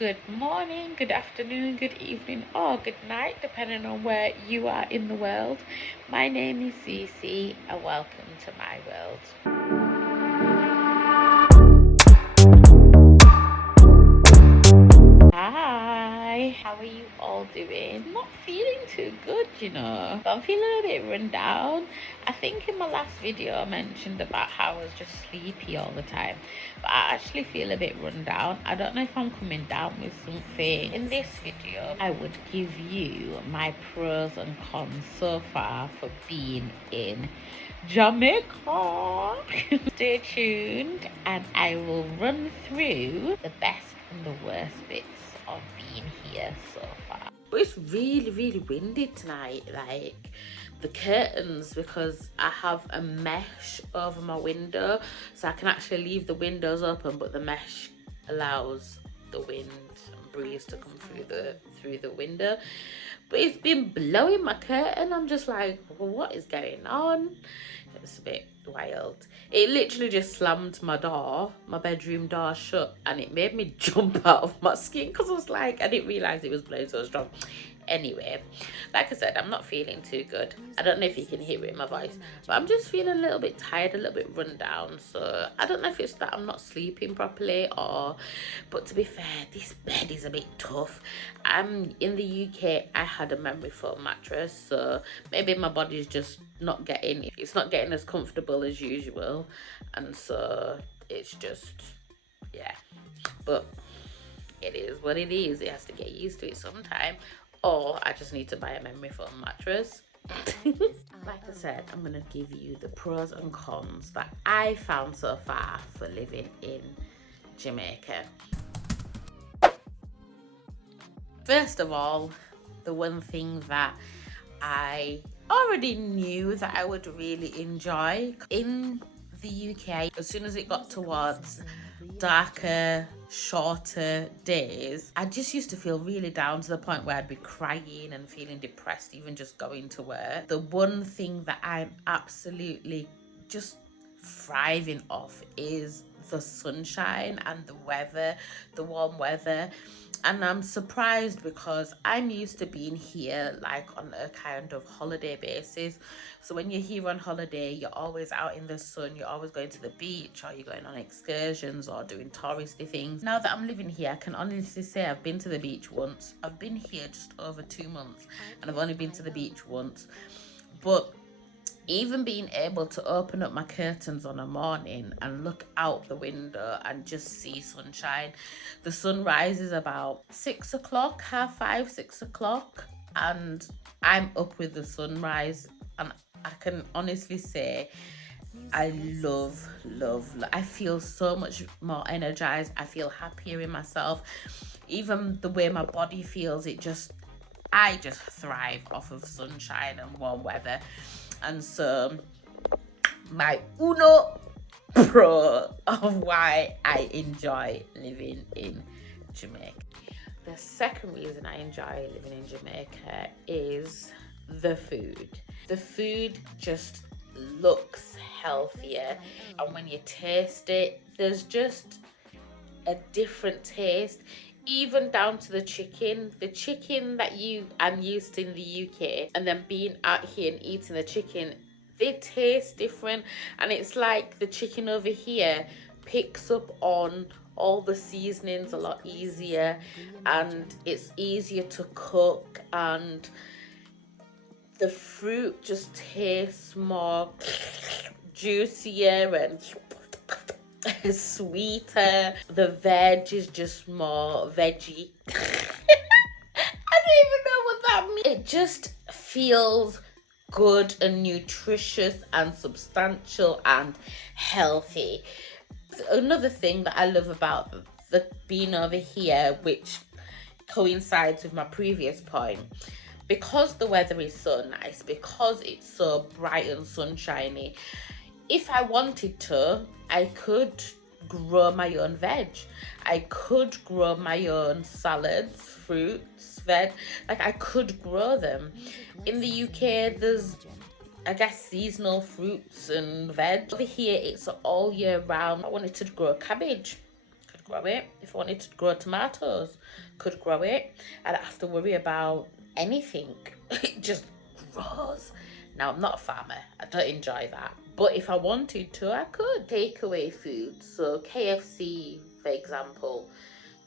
Good morning, good afternoon, good evening, or good night, depending on where you are in the world. My name is Cece, and welcome to my world. Hi, how are you all doing? Not feeling too good, I'm feeling a bit run down. I think in my last video I mentioned about how I was just sleepy all the time, but I actually feel a bit run down. I don't know if I'm coming down with something. In this video, I would give you my pros and cons so far for being in Jamaica. Stay tuned and I will run through the best and the worst bits of being here so far. But it's really windy tonight, like the curtains, because I have a mesh over my window, so I can actually leave the windows open, but the mesh allows the wind and breeze to come through the window. But it's been blowing my curtain. I'm just like, well, what is going on? It's a bit wild. It literally just slammed my bedroom door shut, and it made me jump out of my skin because I was like, I didn't realize it was blowing so strong. Anyway, like I said, I'm not feeling too good. I don't know if you can hear it in my voice, but I'm just feeling a little bit tired, a little bit run down. So I don't know if it's that I'm not sleeping properly but to be fair, this bed is a bit tough. I'm in the UK. I had a memory foam mattress, so maybe my body's just not getting as comfortable as usual, and so it's just, yeah. But it is what it is. It has to get used to it sometime, or I just need to buy a memory foam mattress. Like I said, I'm gonna give you the pros and cons that I found so far for living in Jamaica. First of all, the one thing that I already knew that I would really enjoy in the UK, as soon as it got towards darker, shorter days, I just used to feel really down to the point where I'd be crying and feeling depressed, even just going to work. The one thing that I'm absolutely just thriving off is the sunshine and the weather, the warm weather. And I'm surprised because I'm used to being here like on a kind of holiday basis. So when you're here on holiday, you're always out in the sun, you're always going to the beach, or you're going on excursions or doing touristy things. Now that I'm living here, I can honestly say I've been to the beach once. I've been here just over 2 months and I've only been to the beach once. But even being able to open up my curtains on a morning and look out the window and just see sunshine. The sun rises about 6 o'clock, half 5, 6 o'clock, and I'm up with the sunrise. And I can honestly say I love. I feel so much more energized. I feel happier in myself. Even the way my body feels, I just thrive off of sunshine and warm weather. And so my uno pro of why I enjoy living in Jamaica. The second reason I enjoy living in Jamaica is the food. The food just looks healthier, and when you taste it, there's just a different taste, even down to the chicken that I'm used to in the UK, and then being out here and eating the chicken, they taste different. And it's like the chicken over here picks up on all the seasonings a lot easier, and it's easier to cook, and the fruit just tastes more juicier and sweeter. The veg is just more veggie. I don't even know what that means. It just feels good and nutritious and substantial and healthy. Another thing that I love about the being over here, which coincides with my previous point, because the weather is so nice, because it's so bright and sunshiny, if I wanted to, I could grow my own veg. I could grow my own salads, fruits, veg. Like, I could grow them. In the UK, there's, I guess, seasonal fruits and veg. Over here, it's all year round. I wanted to grow cabbage. grow it. If I wanted to grow tomatoes, could grow it. I don't have to worry about anything. It just grows. Now, I'm not a farmer. I don't enjoy that. But if I wanted to, I could. Takeaway food. So KFC, for example.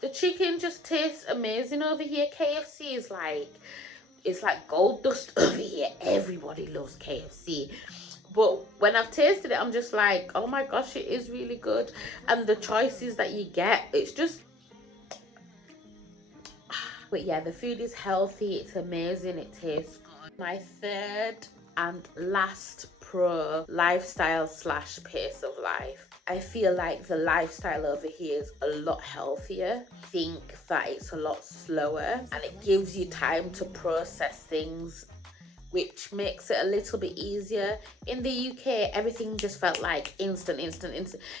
The chicken just tastes amazing over here. KFC is like, it's like gold dust over here. Everybody loves KFC. But when I've tasted it, I'm just like, oh my gosh, it is really good. And the choices that you get, it's just, but yeah, the food is healthy. It's amazing. It tastes good. My third and last pro, lifestyle slash pace of life. I feel like the lifestyle over here is a lot healthier. I think that it's a lot slower and it gives you time to process things, which makes it a little bit easier. In the UK, everything just felt like instant.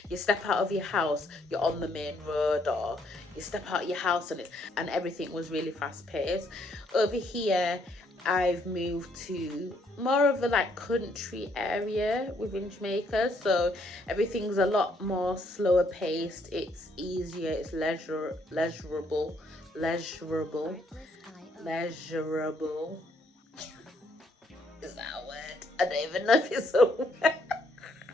You step out of your house, you're on the main road, or you step out of your house and everything was really fast paced. Over here, I've moved to more of a like country area within Jamaica, so everything's a lot more slower paced. It's easier, it's leisurable. Is that a word? I don't even know if it's a word.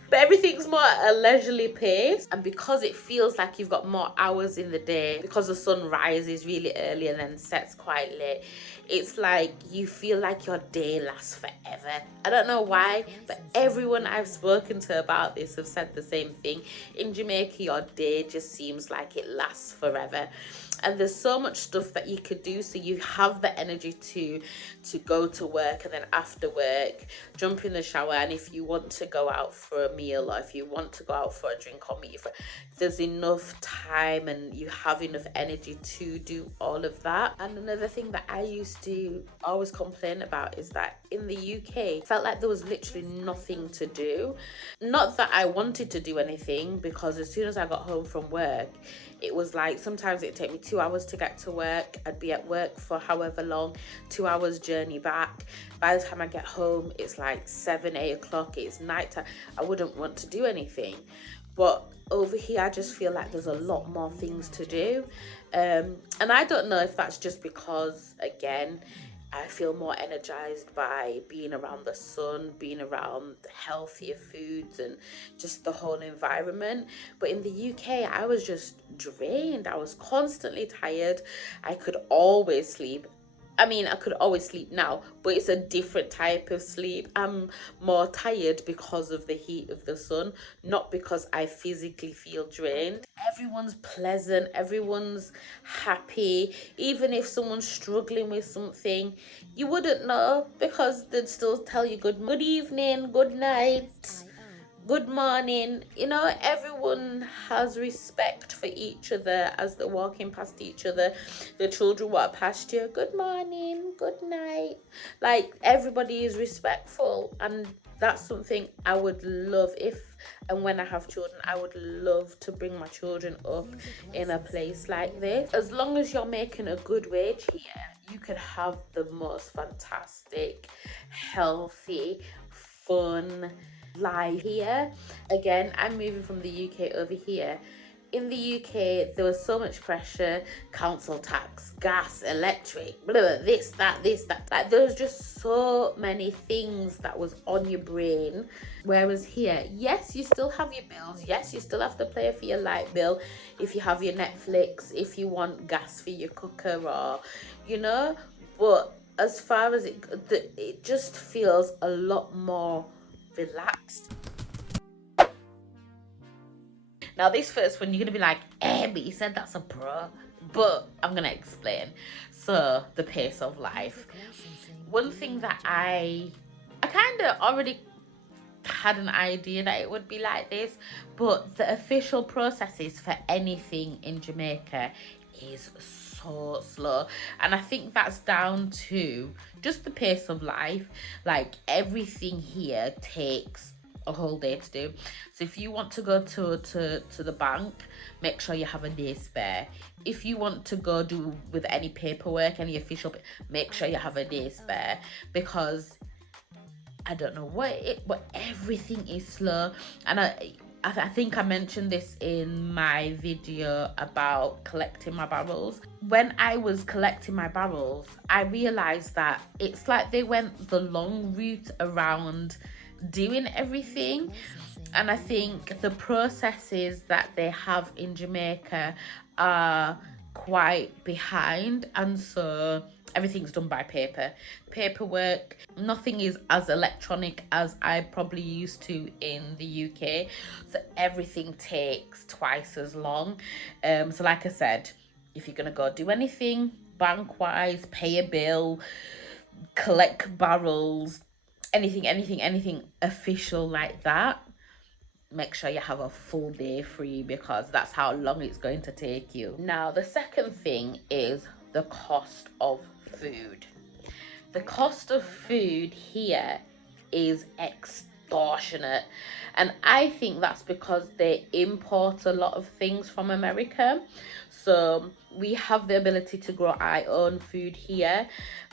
But everything's more at a leisurely pace, and because it feels like you've got more hours in the day, because the sun rises really early and then sets quite late, it's like you feel like your day lasts forever. I don't know why, but everyone I've spoken to about this have said the same thing. In Jamaica, your day just seems like it lasts forever. And there's so much stuff that you could do, so you have the energy to go to work, and then after work jump in the shower, and if you want to go out for a meal, or if you want to go out for a drink or meet your friend, there's enough time and you have enough energy to do all of that. And another thing that I used to always complain about is that in the UK, it felt like there was literally nothing to do. Not that I wanted to do anything, because as soon as I got home from work, it was like sometimes it'd take me 2 hours to get to work. I'd be at work for however long, 2 hours journey back. By the time I get home, it's like 7, 8 o'clock, it's nighttime. I wouldn't want to do anything. But over here, I just feel like there's a lot more things to do. And I don't know if that's just because, again, I feel more energized by being around the sun, being around healthier foods and just the whole environment. But in the UK, I was just drained. I was constantly tired. I could always sleep. I mean, I could always sleep now, but it's a different type of sleep. I'm more tired because of the heat of the sun, not because I physically feel drained. Everyone's pleasant, everyone's happy. Even if someone's struggling with something, you wouldn't know, because they'd still tell you good evening, good night, good morning. You know, everyone has respect for each other as they're walking past each other. The children walk past you, good morning, good night. Like, everybody is respectful, and that's something I would love. If and when I have children, I would love to bring my children up in a place like this. As long as you're making a good wage here, you could have the most fantastic, healthy, fun life here. Again, I'm moving from the UK over here. In the UK, there was so much pressure: council tax, gas, electric, blah, blah, this, that. Like, there was just so many things that was on your brain. Whereas here, yes, you still have your bills. Yes, you still have to pay for your light bill, if you have your Netflix, if you want gas for your cooker, or, you know. But as far as it just feels a lot more relaxed. Now, this first one, you're gonna be like, but you said that's a pro. But I'm gonna explain. So, the pace of life. One thing that I kind of already had an idea that it would be like this, but the official processes for anything in Jamaica is so slow, and I think that's down to just the pace of life. Like, everything here takes a whole day to do. So if you want to go to the bank, make sure you have a day spare. If you want to go do with any paperwork, any official, make sure you have a day spare, because I don't know but everything is slow. And I think I mentioned this in my video about collecting my barrels. When I was collecting my barrels, I realized that it's like they went the long route around doing everything. And I think the processes that they have in Jamaica are quite behind, and so everything's done by paperwork. Nothing is as electronic as I probably used to in the UK, so everything takes twice as long. So like I said, if you're gonna go do anything bank wise, pay a bill, collect barrels, anything official like that, make sure you have a full day free, because that's how long it's going to take you. Now, the second thing is the cost of food. The cost of food here is extortionate, and I think that's because they import a lot of things from America. So we have the ability to grow our own food here,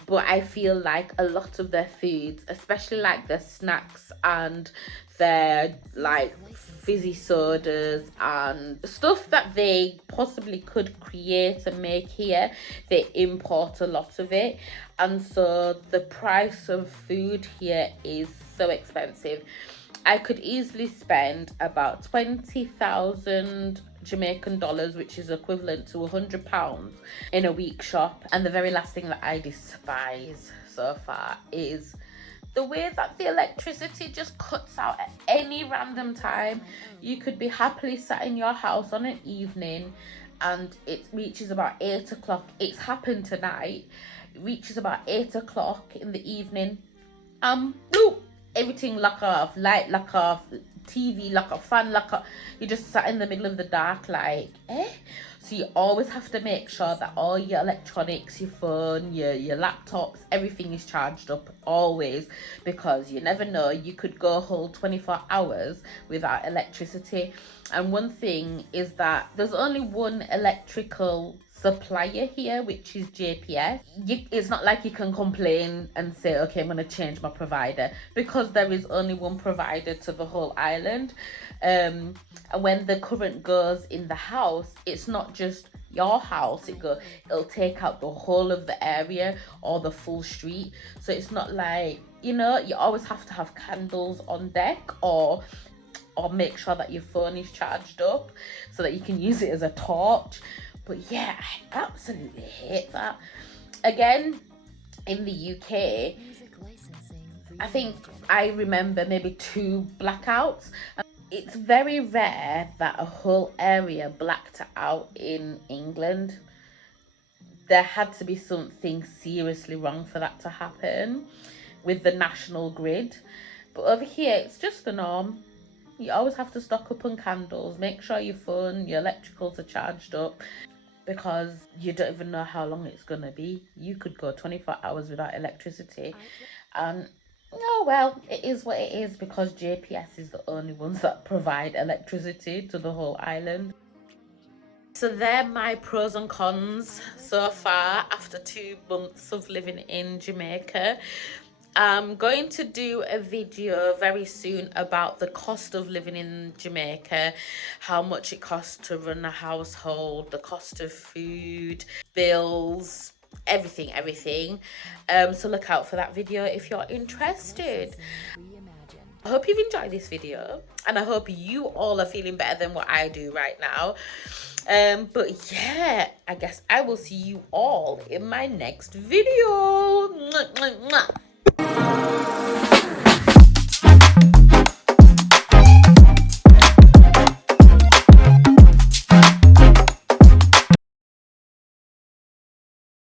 but I feel like a lot of their foods, especially like the snacks and their like fizzy sodas and stuff that they possibly could create and make here, they import a lot of it, and so the price of food here is so expensive. I could easily spend about 20,000 Jamaican dollars, which is equivalent to £100, in a week shop. And the very last thing that I despise so far is the way that the electricity just cuts out at any random time. You could be happily sat in your house on an evening and it reaches about 8 o'clock. It's happened tonight. It reaches about 8 o'clock in the evening. Bloop, everything lock off, light lock off, TV lock off, fan lock off. You just sat in the middle of the dark like, eh? So you always have to make sure that all your electronics, your phone, your laptops, everything is charged up always, because you never know, you could go a whole 24 hours without electricity. And one thing is that there's only one electrical supplier here, which is JPS. It's not like you can complain and say, okay, I'm going to change my provider, because there is only one provider to the whole island. And when the current goes in the house, it's not just your house, it'll take out the whole of the area or the full street. So it's not like, you know, you always have to have candles on deck, or make sure that your phone is charged up so that you can use it as a torch. But yeah, I absolutely hate that. Again, in the UK, I think I remember maybe 2 blackouts. It's very rare that a whole area blacked out in England. There had to be something seriously wrong for that to happen with the national grid. But over here, it's just the norm. You always have to stock up on candles, make sure your phone, your electricals are charged up, because you don't even know how long it's gonna be. You could go 24 hours without electricity. Oh well, it is what it is, because JPS is the only ones that provide electricity to the whole island. So they're my pros and cons so far after 2 months of living in Jamaica. I'm going to do a video very soon about the cost of living in Jamaica, how much it costs to run a household, the cost of food, bills, everything. So look out for that video if you're interested. I hope you've enjoyed this video, and I hope you all are feeling better than what I do right now. But yeah, I guess I will see you all in my next video. Mwah, mwah, mwah.